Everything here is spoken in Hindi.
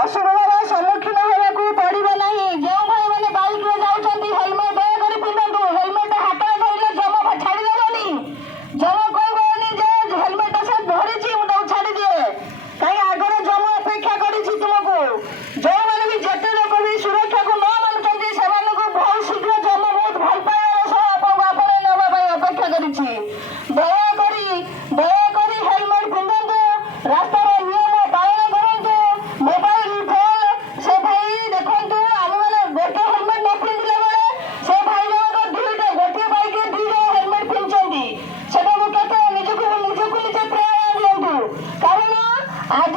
असुविधार सम्मुखीन होगा पड़ो ना। जो भाई मैंने बाइक में जाऊँच हेलमेट दयाकर पिंधु। हेलमेट हाथ में धरले जमा छाड़देनी। जमा कहनी जे हेलमेट से धरी मुझे छाड़ी दिए कहीं आगे जमा अपेक्षा करी तुमको। जो मैंने भी जिते लोग भी सुरक्षा को न मानुंट से बहुत शीघ्र जमा बहुत भल पाइबार सह आपने नापी अपेक्षा दयाकर हेलमेट पिंधु। रास्तार नियम पालन करूँ। मोबाइल फोन से भाई देखु आम मैंने गोटे हेलमेट न पिंधले बेले से भाई जन दुईटा गोटे बाइक दुईटा हेलमेट पिंधुंट से निजे प्रेरणा दिंतु कारण आज